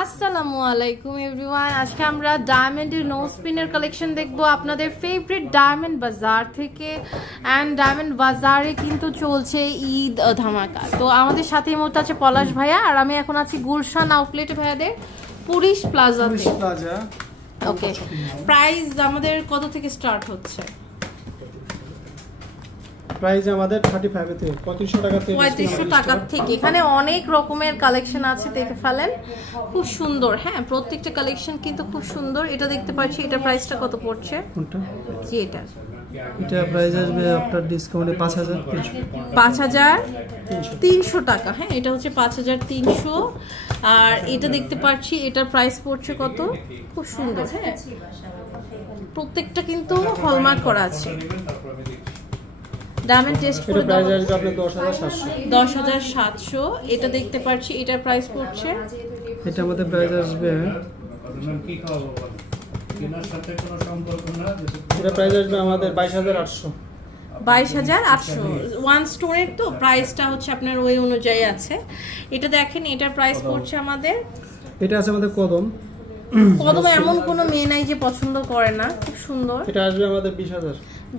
আসসালামু আলাইকুম এভরিওয়ান। আজকে আমরা ডায়মন্ডের নো স্পিনের কালেকশন দেখবো আপনাদের ফেভারিট ডায়মন্ড বাজার থেকে। অ্যান্ড ডায়মন্ড বাজারে কিন্তু চলছে ঈদ ধামাকা। তো আমাদের সাথে এই মুহূর্তে আছে পলাশ ভাইয়া, আর আমি এখন আছি গুলশান আউটলেটে ভাইয়াদের পুলিশ প্লাজাতে। ওকে, প্রাইস আমাদের কত থেকে স্টার্ট হচ্ছে? প্রাইস আমাদের 35 থেকে 3500 টাকা থেকে। এখানে অনেক রকমের কালেকশন আছে, দেখে ফেলেন, খুব সুন্দর। হ্যাঁ, প্রত্যেকটা কালেকশন কিন্তু খুব সুন্দর। এটা দেখতে পাচ্ছি, এটা প্রাইসটা কত পড়ছে? কোনটা? জি, এটা প্রাইস আসবে আপনার ডিসকাউন্টে 5300 টাকা। হ্যাঁ, এটা হচ্ছে 5300। আর এটা দেখতে পাচ্ছি, এটার প্রাইস পড়ছে কত? খুব সুন্দর। হ্যাঁ, প্রত্যেকটা কিন্তু হলমার্ক করা আছে। ডায়মন্ড টেস্ট করে প্রাইস আসবে আপনার 10700। এটা দেখতে পাচ্ছি, এটার প্রাইস পড়ছে, এটা আমাদের প্রাইস আসবে, এটা প্রাইস আসবে আমাদের 22800। 22800 ওয়ান স্টোনের। তো প্রাইসটা হচ্ছে আপনার ওই অনুযায়ী আছে। এটা দেখেন, এটার প্রাইস পড়ছে আমাদের, এটা আছে আমাদের কদম। এমন কোনো মেয়ে নাই যে পছন্দ করে না, খুব সুন্দর। এটা আসবে আমাদের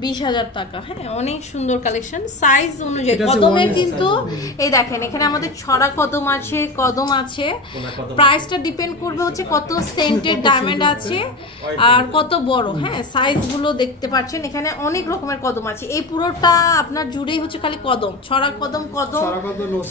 20000 টাকা। হ্যাঁ, অনেক সুন্দর কালেকশন সাইজ অনুযায়ী। কদমের কিন্তু এই দেখেন, এখানে আমাদের ছড়া কদম আছে। প্রাইসটা ডিপেন্ড করবে হচ্ছে কত সেন্টের ডায়মন্ড আছে আর কত বড়। হ্যাঁ, সাইজগুলো দেখতে পাচ্ছেন, এখানে অনেক রকমের কদম আছে। এই পুরোটা আপনার জুড়েই হচ্ছে খালি কদম, ছড়া কদম,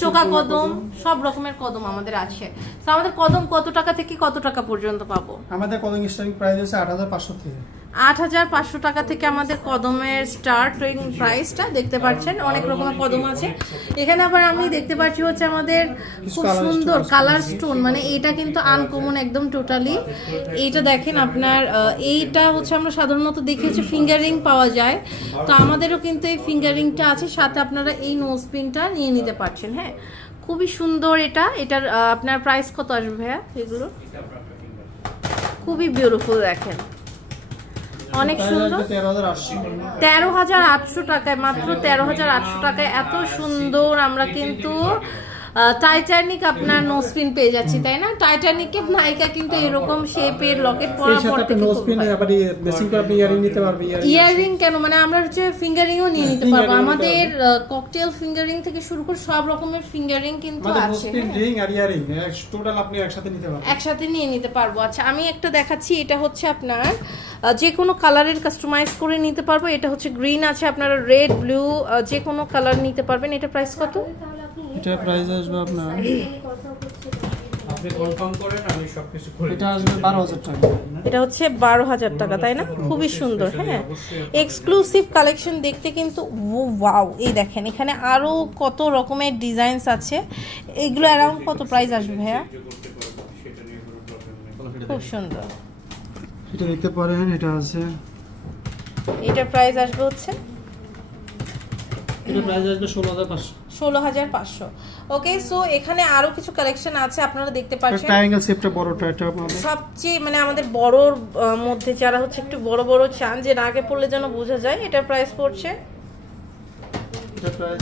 চোকা কদম, সব রকমের কদম আমাদের আছে। তো আমাদের কদম কত টাকা থেকে কত টাকা পর্যন্ত পাবো? আমাদের কদম স্টার্টিং প্রাইস আছে 8500 থেকে। 8500 টাকা থেকে আমাদের কদমের স্টার্টিং প্রাইসটা দেখতে পাচ্ছেন। অনেক রকমের কদম আছে এখানে। আবার আমি দেখতে পাচ্ছি হচ্ছে আমাদের খুব সুন্দর কালার স্টোন, মানে এটা কিন্তু আনকমন একদম টোটালি। এইটা দেখেন আপনার, এইটা হচ্ছে আমরা সাধারণত দেখি হচ্ছে ফিঙ্গারিং পাওয়া যায়, তো আমাদেরও কিন্তু এই ফিঙ্গারিংটা আছে, সাথে আপনারা এই নোজ পিনটা নিয়ে নিতে পারছেন। হ্যাঁ, খুবই সুন্দর। এটার আপনার প্রাইস কত আসবে ভাইয়া? এগুলো খুবই বিউটিফুল, দেখেন অনেক সুন্দর। 13800 টাকায়, মাত্র 13800 টাকায় এত সুন্দর আমরা কিন্তু টাইটানিক আপনার নোজপিন পেয়ে যাচ্ছি, তাই না? টাইটানিকের নায়িকা কিন্তু এরকম শেপের লকেট পরার পর থেকে ইয়ারিং কেন, মানে আমরা হচ্ছে ফিঙ্গারিংও নিয়ে নিতে পারবো। আমাদের ককটেল ফিঙ্গারিং থেকে শুরু করে সব রকমের ফিঙ্গারিং কিন্তু আছে, একসাথে নিয়ে নিতে পারবো। আচ্ছা, আমি একটা দেখাচ্ছি, এটা হচ্ছে আপনার যে কোনো কালারের কাস্টমাইজ করে নিতে পারবো। এটা হচ্ছে গ্রিন আছে, আপনারা রেড, ব্লু যে কোনো কালার নিতে পারবেন। এটা প্রাইস কত? এটা প্রাইস আসবে আপনার, আপনি কনফার্ম করেন, আমি সবকিছু করে, এটা আসবে 12000 টাকা। এটা হচ্ছে 12000 টাকা, তাই না? খুবই সুন্দর। হ্যাঁ, এক্সক্লুসিভ কালেকশন দেখতে কিন্তু ওয়াও। এই দেখেন, এখানে আরো কত রকমের ডিজাইনস আছে। এগুলো অ্যারাউন্ড কত প্রাইস আসবে ভাইয়া? খুব সুন্দর, এটা দেখতে পারেন। এটা আছে, এটার প্রাইস আসবে হচ্ছে, এটা প্রাইস আসবে 16500। 16500। ওকে, সো এখানে আরো কিছু কালেকশন আছে, আপনারা দেখতে পাচ্ছেন। ট্রায়াঙ্গেল শেপটা বড়টা, এটা আমাদের সবচেয়ে মানে আমাদের বড়র মধ্যে যারা হচ্ছে একটু বড় বড় চান, যে আগে পড়লে যেন বোঝা যায়। এটার প্রাইস পড়ছে,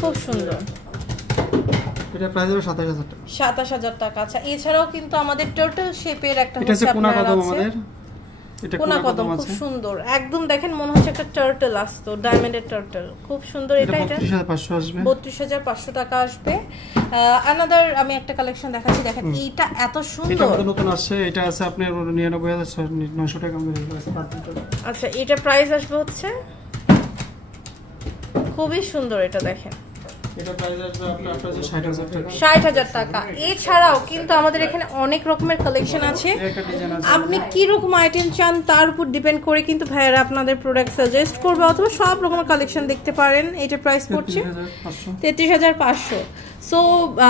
খুব সুন্দর। এটা প্রাইস হবে 27000 টাকা। 27000 টাকা। আচ্ছা, এছাড়াও কিন্তু আমাদের টার্টল শেপের একটা হচ্ছে কোনা কদম আমাদের, এটা কোনা কদম খুব সুন্দর, একদম দেখেন মনে হচ্ছে একটা টার্টল আসতো, ডায়মন্ডের টার্টল, খুব সুন্দর। এটা 32500 আসবে, 32500 টাকা আসবে। আনাদার আমি একটা কালেকশন দেখাচ্ছি, দেখেন এইটা এত সুন্দর, এটা আমাদের নতুন আসছে। এটা আছে আপনার 99900 টাকা আমাদের আছে। আচ্ছা, এটা প্রাইস আসবে হচ্ছে, খুবই সুন্দর। এটা দেখেন, এটা প্রাইস আসবে আপনার 60000 টাকা। 60000 টাকা। এছাড়াও কিন্তু আমাদের এখানে অনেক রকমের কালেকশন আছে। আপনি কি রকম আইটেম চান তার উপর ডিপেন্ড করে কিন্তু ভাইয়ারা আপনাদের প্রোডাক্ট সাজেস্ট করবে, অথবা সব রকমের কালেকশন দেখতে পারেন। এটা প্রাইস পড়ছে 33500। সো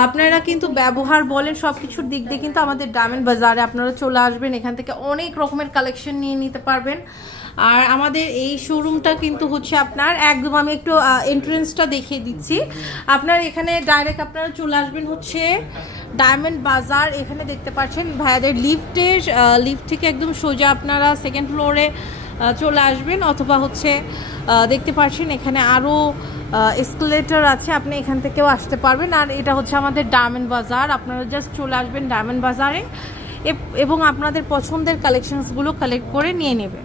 আপনারা কিন্তু ব্যবহার বলেন সবকিছুর দিক দিয়ে কিন্তু আমাদের ডায়মন্ড বাজারে আপনারা চলে আসবেন, এখান থেকে অনেক রকমের কালেকশন নিয়ে নিতে পারবেন। আর আমাদের এই শোরুমটা কিন্তু হচ্ছে আপনার একদম, আমি একটু এন্ট্রেন্সটা দেখিয়ে দিচ্ছি। আপনার এখানে ডাইরেক্ট আপনারা চলে আসবেন হচ্ছে ডায়মন্ড বাজার। এখানে দেখতে পাচ্ছেন ভাইয়াদের লিফট থেকে একদম সোজা আপনারা সেকেন্ড ফ্লোরে চলে আসবেন, অথবা হচ্ছে দেখতে পাচ্ছেন এখানে আরও এসকেলেটর আছে, আপনি এখান থেকেও আসতে পারবেন। আর এটা হচ্ছে আমাদের ডায়মন্ড বাজার, আপনারা জাস্ট চলে আসবেন ডায়মন্ড বাজারে, এবং আপনাদের পছন্দের কালেকশনসগুলো কালেক্ট করে নিয়ে নেবে।